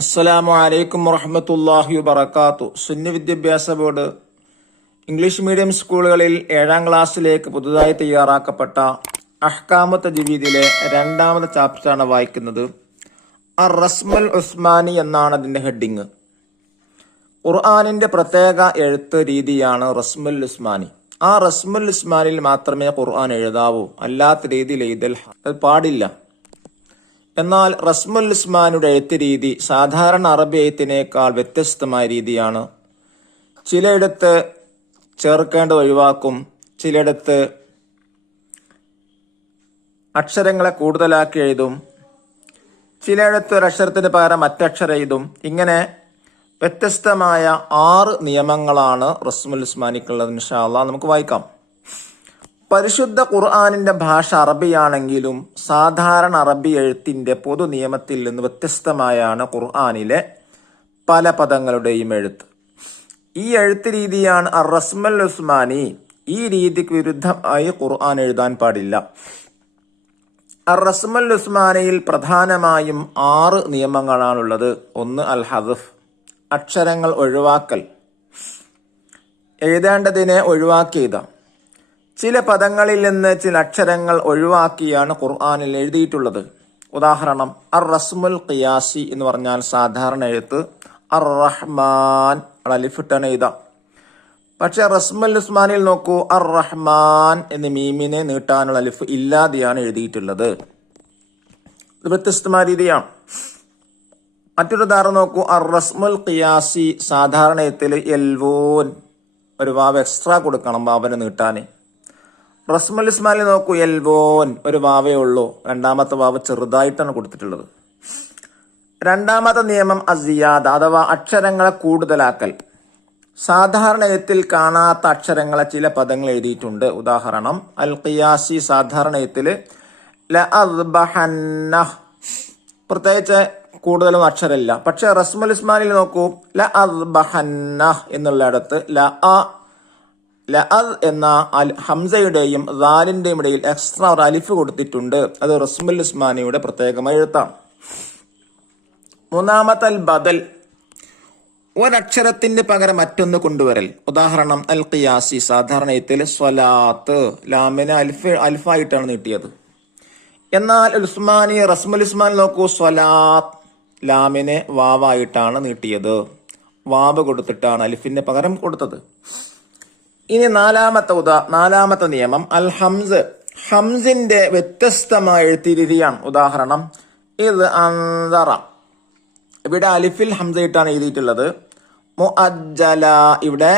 അസ്സലാമു അലൈക്കും വറഹ്മത്തുള്ളാഹി വബറകാത്തു. സുന്നി വിദ്യാഭ്യാസ ബോർഡ് ഇംഗ്ലീഷ് മീഡിയം സ്കൂളുകളിൽ 7ാം ക്ലാസ്സിലേക്ക് പുതുതായി തയ്യാറാക്കപ്പെട്ട അഹ്കാമു തജ്വീദിലെ 2ാമത്തെ ചാപ്റ്ററാണ് വായിക്കുന്നത്. അർ റസ്മുൽ ഉസ്മാനി എന്നാണ് അതിന്റെ ഹെഡിങ്. ഖുർആനിന്റെ പ്രത്യേക എഴുത്ത് രീതിയാണ് റസ്മുൽ ഉസ്മാനി. ആ റസ്മുൽ ഉസ്മാനിൽ മാത്രമേ ഖുർആൻ എഴുതാവൂ, അല്ലാത്ത രീതിയിൽ എഴുതൽ പാടില്ല. എന്നാൽ റസ്മുൽ ഉസ്മാനിയുടെ എഴുത്ത് രീതി സാധാരണ അറബി എഴുത്തിനേക്കാൾ വ്യത്യസ്തമായ രീതിയാണ്. ചിലയിടത്ത് ചേർക്കേണ്ടത് ഒഴിവാക്കും, ചിലയിടത്ത് അക്ഷരങ്ങളെ കൂടുതലാക്കി എഴുതും, ചിലയിടത്ത് ഒരക്ഷരത്തിന് പകരം മറ്റക്ഷരം എഴുതും. ഇങ്ങനെ വ്യത്യസ്തമായ 6 നിയമങ്ങളാണ് റസ്മുൽ ഉസ്മാനിക്കുള്ളത്. ഇൻഷാ അല്ലാഹ് നമുക്ക് വായിക്കാം. പരിശുദ്ധ ഖുർആനിന്റെ ഭാഷ അറബിയാണെങ്കിലും സാധാരണ അറബി എഴുത്തിന്റെ പൊതു നിയമത്തിൽ നിന്ന് വ്യത്യസ്തമായാണ് ഖുർആനിലെ പല പദങ്ങളുടെയും എഴുത്ത്. ഈ എഴുത്ത് രീതിയാണ് അർ റസ്മുൽ ഉസ്മാനി. ഈ രീതിക്ക് വിരുദ്ധമായി ഖുർആൻ എഴുതാൻ പാടില്ല. അർ റസ്മുൽ ഉസ്മാനിയിൽ പ്രധാനമായും 6 നിയമങ്ങളാണുള്ളത്. 1 അൽ ഹദഫ്, അക്ഷരങ്ങൾ ഒഴിവാക്കൽ, എഴുതേണ്ടതിനെ ഒഴിവാക്കി എഴുതാം. ചില പദങ്ങളിൽ നിന്ന് ചില അക്ഷരങ്ങൾ ഒഴിവാക്കിയാണ് ഖുർആനിൽ എഴുതിയിട്ടുള്ളത്. ഉദാഹരണം, അർ റസ്മുൽ ഖിയാസി എന്ന് പറഞ്ഞാൽ സാധാരണ എഴുത്ത് അർ റഹ്മാൻ അലിഫിട്ടാണ് എഴുതാം. പക്ഷെ റസ്മുൽ ഉസ്മാനിൽ നോക്കൂ, അർ റഹ്മാൻ എന്ന് മീമിനെ നീട്ടാനുള്ള അലിഫ് ഇല്ലാതെയാണ് എഴുതിയിട്ടുള്ളത്. ഇത് വ്യത്യസ്തമായ രീതിയാണ്. മറ്റൊരു ഉദാഹരണം നോക്കൂ, അർ റസ്മുൽ ഖിയാസി സാധാരണ എഴുത്തിൽ എൽവോൻ, ഒരു വാവ് എക്സ്ട്രാ കൊടുക്കണം വാവന് നീട്ടാന്. റസ്മുൽ ഉസ്മാനിൽ നോക്കൂ, എൽവോൻ ഒരു വാവേ ഉള്ളൂ, 2ാമത്തെ വാവ് ചെറുതായിട്ടാണ് കൊടുത്തിട്ടുള്ളത്. 2ാമത്തെ നിയമം അസിയാദ അഥവാ അക്ഷരങ്ങളെ കൂടുതലാക്കൽ. സാധാരണ എഴുത്തിൽ കാണാത്ത അക്ഷരങ്ങളെ ചില പദങ്ങൾ എഴുതിയിട്ടുണ്ട്. ഉദാഹരണം, അൽ ഖിയാസി സാധാരണ എഴുത്തിൽ ലഅദ്ബഹന്ന, പ്രത്യേകിച്ച് കൂടുതലൊന്നും അക്ഷരമില്ല. പക്ഷെ റസ്മുൽ ഉസ്മാനിൽ നോക്കൂ, ലഅദ്ബഹന്ന എന്നുള്ളിടത്ത് ലഅദ് എന്ന ഹംസയുടെയും ദാലിന്റെയും ഇടയിൽ എക്സ്ട്രാ ഒരു അലിഫ് കൊടുത്തിട്ടുണ്ട്. അത് റസ്മുൽ ഉസ്മാനിയുടെ പ്രത്യേകമായ എഴുത്താണ്. 3ാമത്തെ അൽ ബദൽ, ഒരക്ഷരത്തിന് പകരം മറ്റൊന്ന് കൊണ്ടുവരൽ. ഉദാഹരണം, അൽ ഖിയാസി സാധാരണ എഴുത്തിൽ സ്വലാത്ത്, ലാമിനെ അൽഫായിട്ടാണ് നീട്ടിയത്. എന്നാൽ ഉസ്മാനി റസ്മുൽ ഉസ്മാൻ നോക്കൂ, സ്വലാത്ത് ലാമിനെ വാവായിട്ടാണ് നീട്ടിയത്, വാവ് കൊടുത്തിട്ടാണ് അലിഫിന് പകരം കൊടുത്തത്. ഇനി 4ാമത്തെ നിയമം അൽ ഹംസ്. ഹംസിന്റെ വ്യത്യസ്തമായ എഴുത്ത് രീതിയാണ്. ഉദാഹരണം, ഇത് അൻദറ, ഇവിടെ അലിഫിൽ ഹംസയിട്ടാണ് എഴുതിയിട്ടുള്ളത്. മുഅജ്ജല, ഇവിടെ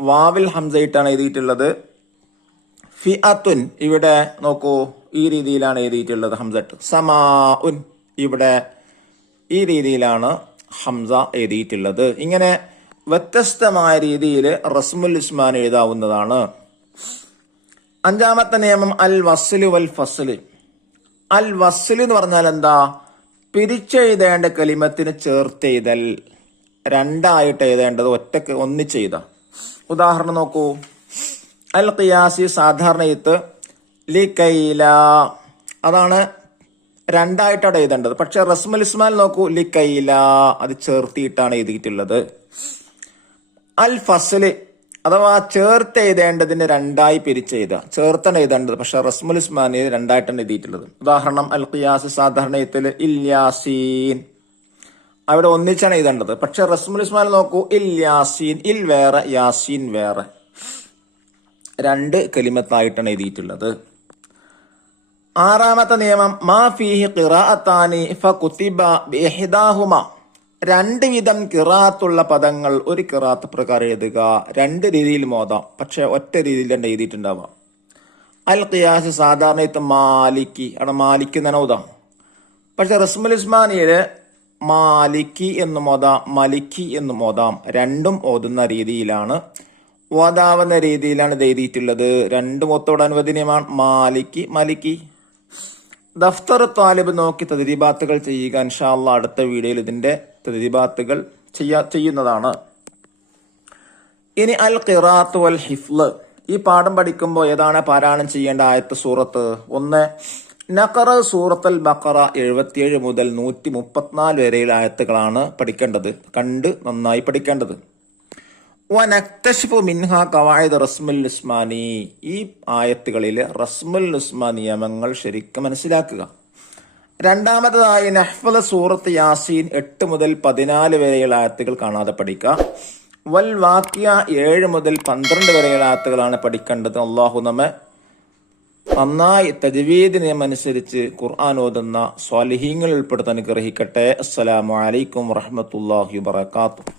വാവിൽ ഹംസയിട്ടാണ് എഴുതിയിട്ടുള്ളത്. ഫിഅത്തുൻ, ഇവിടെ നോക്കൂ ഈ രീതിയിലാണ് എഴുതിയിട്ടുള്ളത് ഹംസട്ട്. സമാഉൻ, ഇവിടെ ഈ രീതിയിലാണ് ഹംസ എഴുതിയിട്ടുള്ളത്. ഇങ്ങനെ വ്യത്യസ്തമായ രീതിയിൽ റസ്മുൽ ഉസ്മാൻ എഴുതാവുന്നതാണ്. 5ാമത്തെ നിയമം അൽ വസ്ലു വൽ ഫസ്ല്. അൽ വസ്ല് എന്ന് പറഞ്ഞാൽ എന്താ? പിരിച്ചെഴുതേണ്ട കലിമത്തിന് ചേർത്തെഴുതൽ, 2ആയിട്ട് എഴുതേണ്ടത് ഒന്നിച്ചെഴുത. ഉദാഹരണം നോക്കൂ, അൽ ഖിയാസി സാധാരണ എഴുത്ത് ലികൈല, അതാണ് 2ആയിട്ടാണ് എഴുതേണ്ടത്. പക്ഷെ റസ്മുൽ ഉസ്മാൻ നോക്കൂ, ലികൈല അത് ചേർത്തിയിട്ടാണ് എഴുതിയിട്ടുള്ളത്. അൽ ഫസ്ല് അഥവാ ചേർത്ത് എഴുതേണ്ടതിന് 2ആയി പിരിച്ചെഴുതുക, ചേർത്താണ് എഴുതേണ്ടത്. പക്ഷെ റസ്മുൽ ഉസ്മാനി 2ആയിട്ടാണ് എഴുതിയിട്ടുള്ളത്. ഉദാഹരണം, അൽ ഖിയാസ് സാധാരണ എഴുത്തിൽ ഇല്യാസീൻ, അവിടെ ഒന്നിച്ചാണ് എഴുതേണ്ടത്. പക്ഷെ റസ്മുൽ ഉസ്മാൻ നോക്കൂ, ഇല്യാസീൻ, ഇൽ വേറെ യാസീൻ വേറെ, 2 കലിമത്തായിട്ടാണ് എഴുതിയിട്ടുള്ളത്. 6ാമത്തെ നിയമം മാ ഫീഹി ഖിറാഅത്താനി ഫകുതിബ ബിഇഹ്ദാഹുമ. 2 വിധം ഖിറാഅത്തുള്ള പദങ്ങൾ ഒരു ഖിറാഅത്ത് പ്രകാരം എഴുതുക. 2 രീതിയിൽ മോദാം, പക്ഷെ ഒറ്റ രീതിയിൽ തന്നെ എഴുതിയിട്ടുണ്ടാവാം. അൽ ഖിയാസ് സാധാരണ എഴുത്ത് മാലിക്കി, അവിടെ മാലിക്കി എന്നാണ് ഓതാം. പക്ഷെ റസ്മുൽ ഉസ്മാനിയില് മാലിക്കി എന്ന് മോദാം, മലിക്കി എന്ന് മോദാം. 2ഉം ഓതുന്ന രീതിയിലാണ്, ഓതാവുന്ന രീതിയിലാണ് ഇത് എഴുതിയിട്ടുള്ളത്. 2ഉം ഒത്തോട് അനുവദനീയമാണ്. മാലിക്കി, മലിക്കി. ദഫ്തർ താലിബ് നോക്കി തദ്രീബാത്തുകൾ ചെയ്യുക. ഇൻഷാ അല്ലാഹ് അടുത്ത വീഡിയോയിൽ ഇതിന്റെ തദ്രീബാത്തുകൾ ചെയ്യുന്നതാണ്. ഇനി അൽ ഖിറാഅത്ത് വൽ ഹിഫ്ള്. ഈ പാഠം പഠിക്കുമ്പോൾ ഏതാണ് പാരായണം ചെയ്യേണ്ട ആയത്ത് സൂറത്ത്? 1 നഖറ സൂറത്തുൽ ബഖറ 77 മുതൽ 134 വരെയുള്ള ആയത്തുകളാണ് പഠിക്കേണ്ടത്, കണ്ട് നന്നായി പഠിക്കേണ്ടത്. വനക്തശ്ഫു മിൻഹ ഖവായിദ് റസ്മുൽ ഉസ്മാനി, ഈ ആയത്തുകളിൽ റസ്മുൽ ഉസ്മാൻ നിയമങ്ങൾ ശരിക്കും മനസ്സിലാക്കുക. രണ്ടാമതായി നഹ്ഫദ് സൂറത്ത് യാസീൻ 8 മുതൽ 14 വരെയുള്ള ആയത്തുകൾ കാണാതെ പഠിക്കുക. വൽ വാക്കിയ 7 മുതൽ 12 വരെയുള്ള ആയത്തുകളാണ് പഠിക്കേണ്ടത്. അള്ളാഹു നമ്മെ നന്നായി തജ്വീദ് നിയമമനുസരിച്ച് ഖുർആൻ ഓതുന്ന സ്വാലിഹീങ്ങളിൽ ഉൾപ്പെടുത്താൻ അനുഗ്രഹിക്കട്ടെ. അസ്സലാമു അലൈക്കും വറഹ്മത്തുള്ളാഹി വബറകാതുഹു.